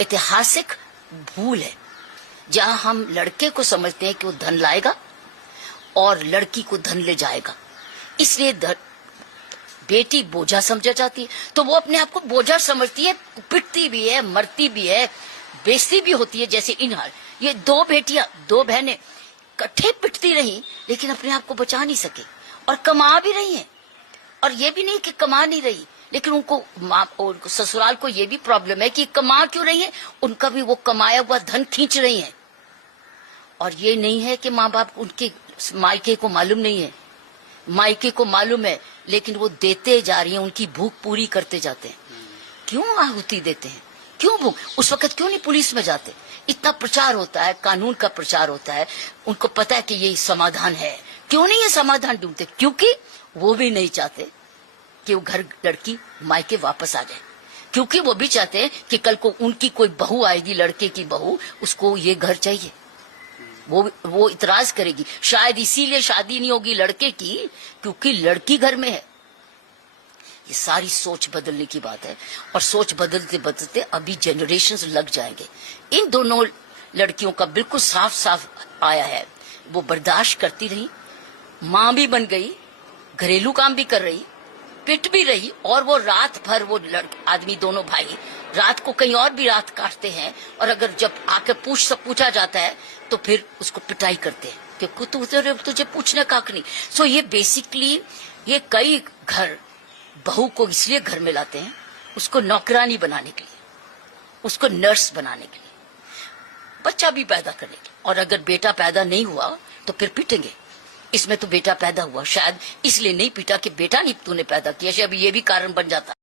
ऐतिहासिक भूल है, जहां हम लड़के को समझते हैं कि वो धन लाएगा और लड़की को धन ले जाएगा, इसलिए बेटी बोझा समझा जाती है। तो वो अपने आप को बोझा समझती है, पिटती भी है, मरती भी है, बेइज्जती भी होती है। जैसे ये दो बेटियां, दो बहनें इकट्ठे पिटती रही, लेकिन अपने आप को बचा नहीं सके और कमा भी रही हैं। और ये भी नहीं कि कमा नहीं रही, लेकिन उनको ससुराल को ये भी प्रॉब्लम है कि कमा क्यों रही है, उनका भी वो कमाया हुआ धन खींच रही है। और ये नहीं है कि माँ बाप उनके मायके को मालूम नहीं है, मायके को मालूम है, लेकिन वो देते जा रही हैं, उनकी भूख पूरी करते जाते हैं। क्यों आहुति देते हैं, क्यों भूख? उस वक्त क्यों नहीं पुलिस में जाते? इतना प्रचार होता है, कानून का प्रचार होता है, उनको पता है कि ये समाधान है, क्यों नहीं ये समाधान ढूंढते? क्योंकि वो भी नहीं चाहते कि वो घर लड़की मायके वापस आ जाए, क्योंकि वो भी चाहते हैं कि कल को उनकी कोई बहू आएगी, लड़के की बहू, उसको ये घर चाहिए। वो इतराज करेगी, शायद इसीलिए शादी नहीं होगी लड़के की, क्योंकि लड़की घर में है। ये सारी सोच बदलने की बात है, और सोच बदलते बदलते अभी जनरेशंस लग जाएंगे। इन दोनों लड़कियों का बिल्कुल साफ साफ आया है, वो बर्दाश्त करती रही, माँ भी बन गई, घरेलू काम भी कर रही, पिट भी रही, और वो रात भर वो आदमी, दोनों भाई रात को कहीं और भी रात काटते हैं, और अगर जब आके पूछा जाता है तो फिर उसको पिटाई करते हैं कि तुझे पूछने का हक नहीं। सो ये बेसिकली ये कई घर बहू को इसलिए घर में लाते हैं, उसको नौकरानी बनाने के लिए, उसको नर्स बनाने के लिए, बच्चा भी पैदा करने के लिए। और अगर बेटा पैदा नहीं हुआ तो फिर पीटेंगे। इसमें तो बेटा पैदा हुआ, शायद इसलिए नहीं पीटा कि बेटा नहीं तूने पैदा किया, शायद ये भी कारण बन जाता।